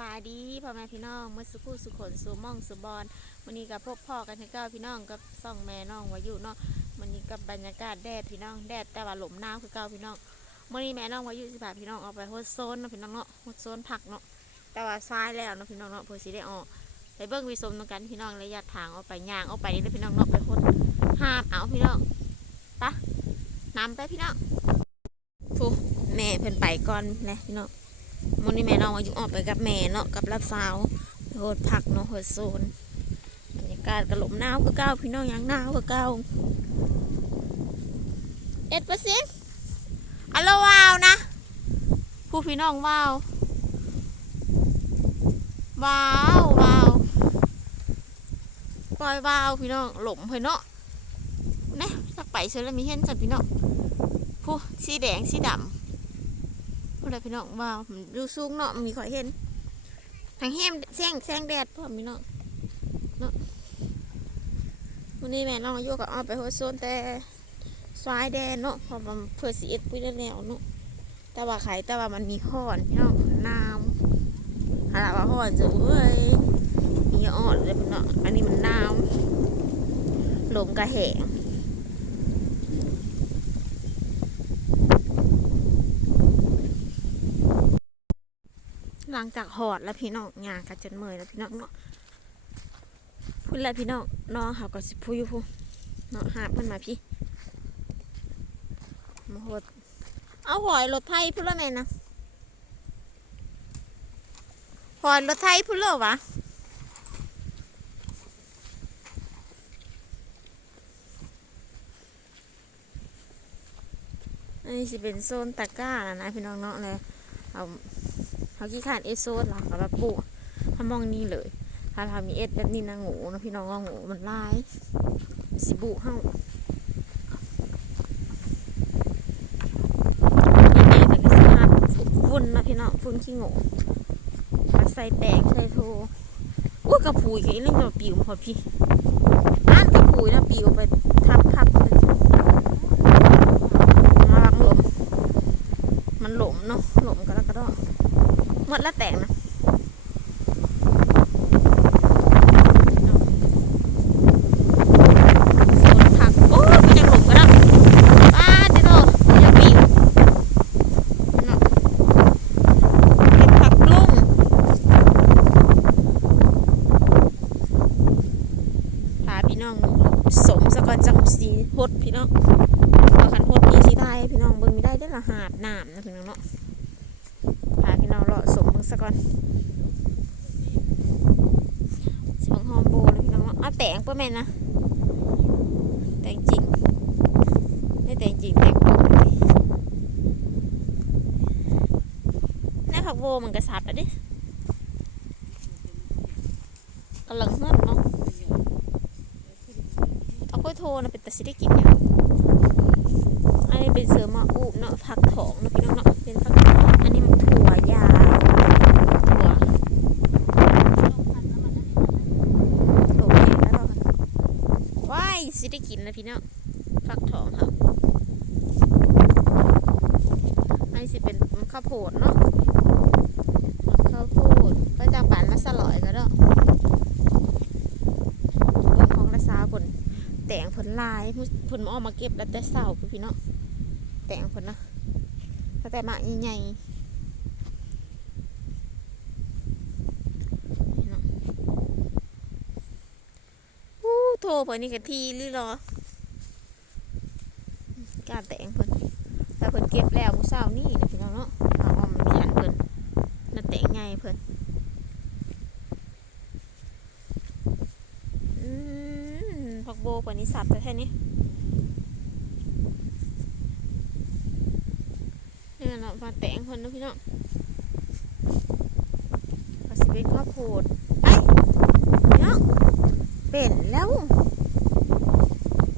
บายดีพ่อแม่พี่น้องเมื่อสุขูสุขนสุม่องสุบอนวันนี้กับพบพ่อกันที่เก้าพี่น้องกับซ่องแม่น้องวายุเนาะวันนี้กับบรรยากาศแดดพี่น้องแดดแต่ว่าหลมหนาวคือเก้าพี่น้องวันนี้แม่น้องวายุสิพาพี่น้องออกไปโฮสโซนเนาะพี่น้องเนาะโฮสโซนผักเนาะแต่ว่าทรายแล้วเนาะพี่น้องเนาะเพื่อสิได้ออกไปเบิ้งวิสมตรงกันพี่น้องระยะทางเอาไปย่างเอาไปนี่เลยพี่น้องเนาะไปโฮสห้ามเอาพี่น้องปะนำไปพี่น้องฟูแม่เพิ่นไปก่อนเลยพี่น้อง มันนี่แม่น้องอายุออกไปกับแม่เนาะกับรับสาวโหดผักเนาะโหดโซนบรรยากาศกระหลมหนาวคือเก้าพี่น้องยังหนาวคือเก้าเอ็ดเปอร์เซ็นต์อัลโลวาวนะ ผู้พี่น้องวาววาววาวปล่อยวาวพี่น้องหลมเพื่นเนาะนะถ้าไปเชิญแล้วมีเห็นจันพี่น้องผู้สีแดงสีดำ พวกเรพี่น้องว่าดูสูงเนาะมันมีข่อยเห็นทางแฮมแซงแซงแดดพ่อพี่น้องเนาะวันนี้แม่น้องอายุก็เอาไปโฮสโซนแต่สวายแดนเนาะพอมันเพื่อสีเอ็ดปุ้ยแล้วเนาะแต่ว่าขายแต่ว่ามันมีห่อนพี่น้องน้ำขนาดว่าห่อนจะเอ้ยมีอ่อนเลยพี่น้องอันนี้มันน้ำลมกระแหง หลังจากหอดแล้วพี่น้องงานกันจนเมื่อยแล้วพี่น้องเนาะพูดแล้วพี่น้องน้องเขาก็สิพูดอยู่พูเนาะหาเพิ่นมาพี่มาหดเอาหอยรถไทยพูดแล้วแม่นะหอยรถไทยพูดแล้ววะอันนี้สิเป็นโซนตะก้านะนะพี่น้องเนาะเลยเอา เขาขี้ขาดเอสโซดหลักกับแบบปูถ้ามองนี่เลย ถ้าทำมีเอสแบบนี้นะงูนะพี่น้องว่างูมันลายสิบุเฮาแม่แต่ก็สิหาฝุ่นนะพี่น้องฝุ่นขี้งูมาใส่แตงใส่โทอุ้ยกระพุยกับอีเรื่องกับปิวมาพอพี่อ่านกระพุยนะปิวไป กบุ้งพาพี่น้องสมสะกอนจังสีหดพี่น้องพอขันหดนี่สีไทยพี่น้องเบิ่งไม่ได้ได้ละหาดนาะ พาพี่น้องเลาะสมมึงซะ ก่อนสิบังฮอมโบเลยพี่น้องว่าเอาแต่งเพื่อแม่นะ แต่งจริงไม่แต่งจริงแต่งโบในผักโบมันกระสับแล้วดิกำลังเฮือนเนาะเอาค่อยโทรนะเป็นตะสิได้กินเนี่ยอันนี้เป็นเสริมมาอูบเนาะผักถองเนาะพี่น้องเนาะเป็นผักอันนี้มันถั่วยาถั่วโอเคแล้วก็ว้าย สิได้กินแล้วพี่น้องฟักทองครับอันนี้สิเป็นข้าวโพดเนาะข้าวโพดก็จากป่านมาสลอยก็ได้เบิ่งของละสาวผลแต่งผลลายผลมาออกมาเก็บแล้วแต่เศร้าพี่น้องแต่งผลนะแต่มาใหญ่ๆ อู้โทรเพิ่นนี่กะทีหรือรอการแต่งเพิ่นแต่เพิ่นเก็บแล้วมื้อเช้านี่นะพี่น้องเนาะทางอ้อมเรียนเพิ่นน่ะแต่งไงเพิ่นอืมผักโบกว่านี้สับแต่แค่นี้นี่แหละมาแต่งเพิ่นนะพี่น้องก็สิเป็นข้าวโพดไอ้พี่น้อง เป็นแล้ว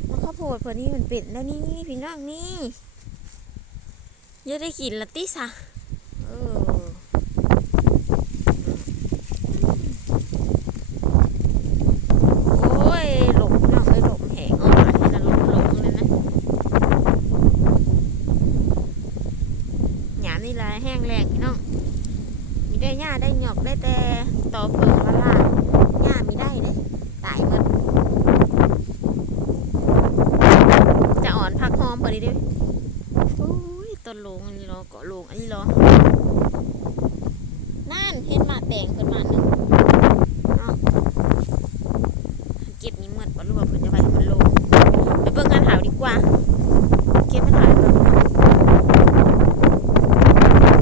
มันข้าวโพดพอนี้มันเป็นแล้วนี่นี่พี่น้องนี่เยอะได้กินละติสะเออโอ้ยหลงพี่น้องเอ้ยหลงแหงออกมาทีละหลงหลงเลยนะหยามนี่ละแห้งแรงพี่น้องมี ได้หญ้าได้หยอกได้แต่ต่อเผือกละล่าหญ้ามีได้เด้ตายหมดจะ อ่อนพักหอมเปิดดิเด้โอ้ยต้นโลงอันนี้รอเกาะโลงอันนี้รอนั่นเห็นมาแต่งเพิ่นมาหนึ่งเนาเก็บนี้หมดบ่รู้ว่าเพิ่นจะไปมันโลงไปเบิ่งกันหาวดีกว่า เก็บมันหายน้ำ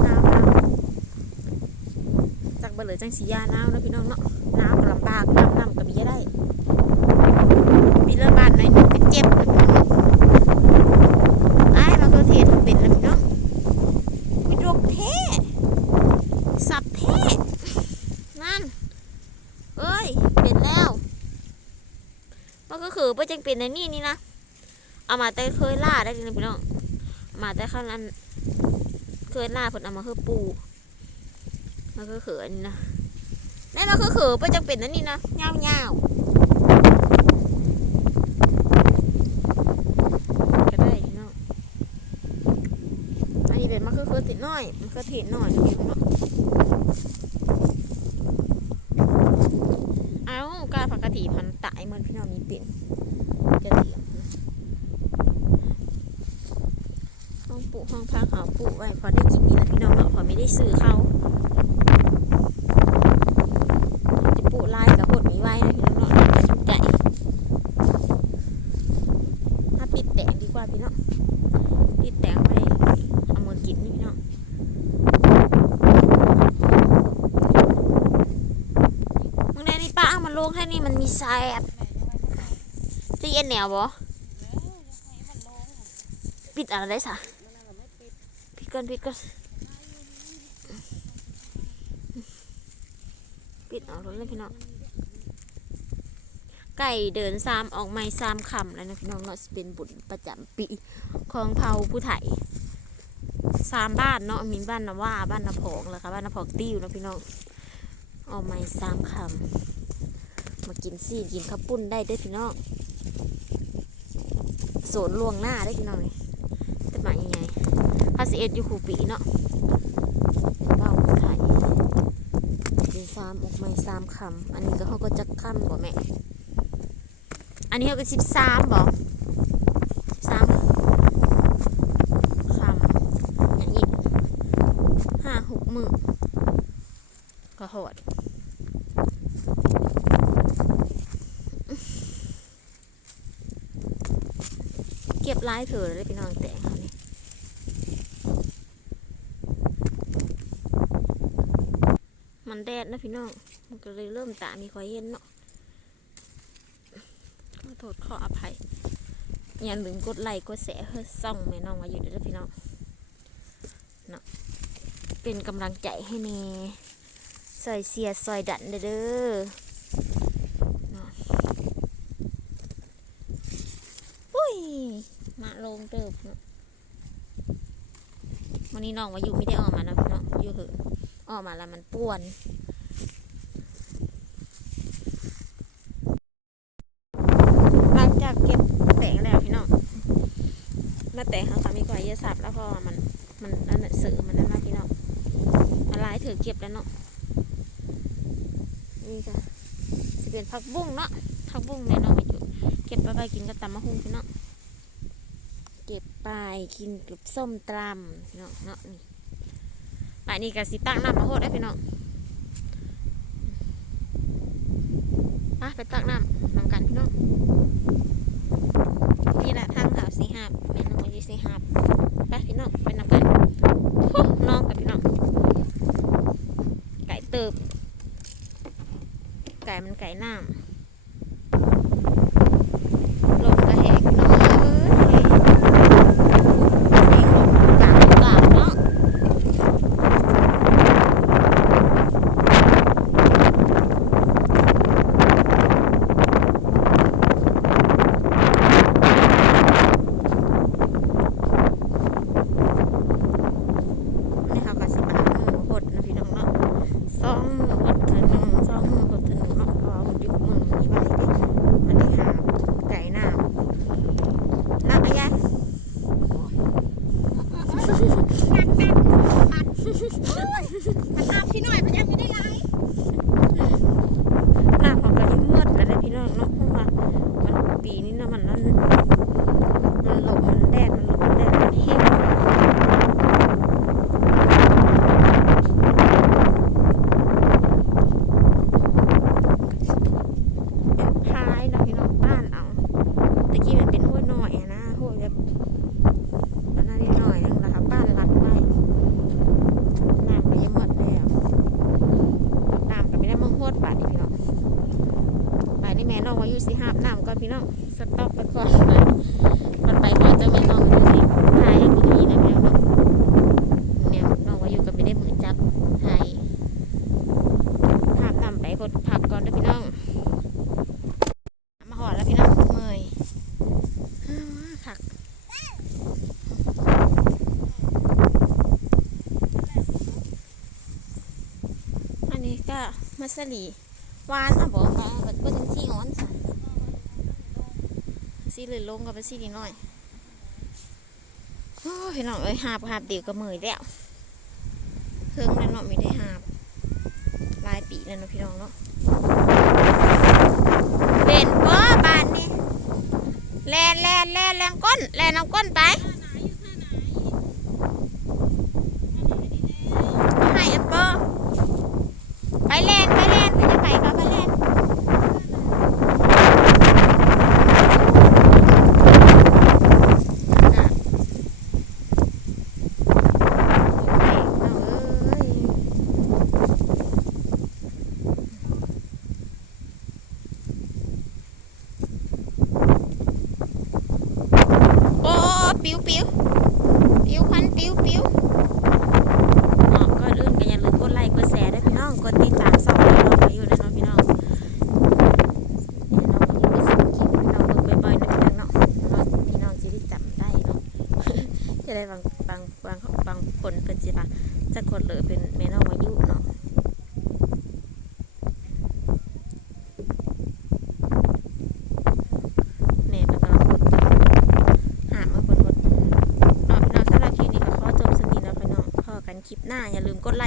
น้ำจากเบลเลอจังสียาน้ำนะพี่น้องเนาะน้ำก็ลำบากน้ำน้ำก็มีได้มีเรื่อบ้านหน่อยหนึงเป็นเจ็บนะพี่น้องเนาะไอ้มาก็เทศเป็นนะพี่น้องวิโรกเท่สับเท่นั่นเอ้ยเป็นแล้วมันก็คือเพื่อจั งเป็นในนี่นี่นะเอามาแต่เคยล่าได้เลยพี่น้องเอามาแต่ข้างนั้นเคยล่าผลเอามาคือปูมันก็เขืออันนี้นะนี่มันก็เขือไปจังเป็นนั่นนี่นะเงาเงาก็ได้พี่น้องอันนี้เป็นมะเขือเขือติดน้อยมะเขือเทศน้อยนะพี่น้องเนาะเอ้ากา ผักกะทิพันตายมันพี่น้องมีเป็นกระเทียมห้องปลูกห้องพักเขาปลูกไว้พอได้กินนี่แหละพี่น้องเนาะพอไม่ได้ซื้อเขาจะปลูกลายกับหดมีไว้นะพี่น้องเนาะจุกใจถ้าปิดแตงดีกว่าพี่น้องปิดแตงไว้เอามือกินนี่พี่น้องมึงได้นี่ป้าเอามาล งแค่นี้มันมีแซบที่เอ็นแนวบ่ปิดอะไรได้สะปิดก่อนปิดก่อนปิดออกรถเลยพี่น้องไก่เดินซามออกไม้ซามคำแล้วนะพี่น้องเนาะสิเป็นบุญประจำปีของเผาผู้ไทยสามบ้านเนาะมีบ้านนาว่าบ้านนาพองแล้วค่ะบ้านนาพองติ้วนะพี่น้องออกไม้ซามคำ มากินซี่กินข้าวปุ้นได้เด้วยพี่น้องโสนลวงหน้าได้พี่น้องนี่จะมายังไงภาษีเอ็ดอยู่คูปีเนาะเบ้าไทยเป็นสามอกไม้สามคำอันนี้ก็เขาก็จะคำกว่าแม่ อันนี้เขาก็สิบสามบอกสามคำอย่างอีกห้าหกมือก็หอด ไลายเถอะเลยพี่น้องแต่งเขานี่มันแดดนะพี่น้อง มันก็เลยเริ่มตามีคอยเย็นเนาะขอโทษขออภัยอย่าลืมกดไลค์กดแชร์เพื่อส่องแม่น้องมาอยู่ด้วยพี่น้องเนาะเป็นกำลังใจให้เน่ซอยเสียซอยดันเด้อเด้อเนาะอุ้ย มา ลงเติบเนาะวันนี้น้องมาอยู่ไม่ได้ออกมานะพี่น้องอยู่เหอะออกมาแล้วมันป่วนหลังจากเก็บแตงแล้วพี่น้องมาแตงเขาสามีก่อยเยสับแล้วพอมันมันนั่นเสือมันนั่นนะพี่น้องอะไรเถือเก็บแล้วเนาะนี่ค่ะสิเป็นผักบุ้งเนาะผักบุ้งแน่นอนไปอยู่เก็บไปไปกินกับตำมะฮุ่งพี่น้อง ไปกินกับส้มตำพี่น้องเนาะนี่ป่านี้ก็สิตั้งน้ำมาโหดได้พี่น้องมาไปตักน้ำนำกันพี่น้องนี่แหละทางขาวสีหาบแม่น้องยู่สีหาบไปพี่น้องไปนำกันโอ้น้องกับพี่น้องไก่เติบไก่มันไก่น้ำ สลีหวานอะบอกมาแบบก็จังสีอ่อนสันสีเหลือลงก็บเป็นสีนิดหน่อยโอ้ยน้องเอ้ยหาบหาบเดี๋ยวก็เหมยแล้วเพิ่งนั่นเนาะไม่ได้หาบลายปีนั่วเนาะพี่น้องเนาะเล่นก็บานนี่แลนแลนแลนแลนก้นแลนน้ำก้นไป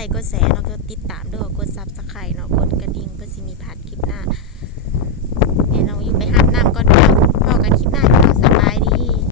ค์กดแชร์เนาะก็ติดตามด้อ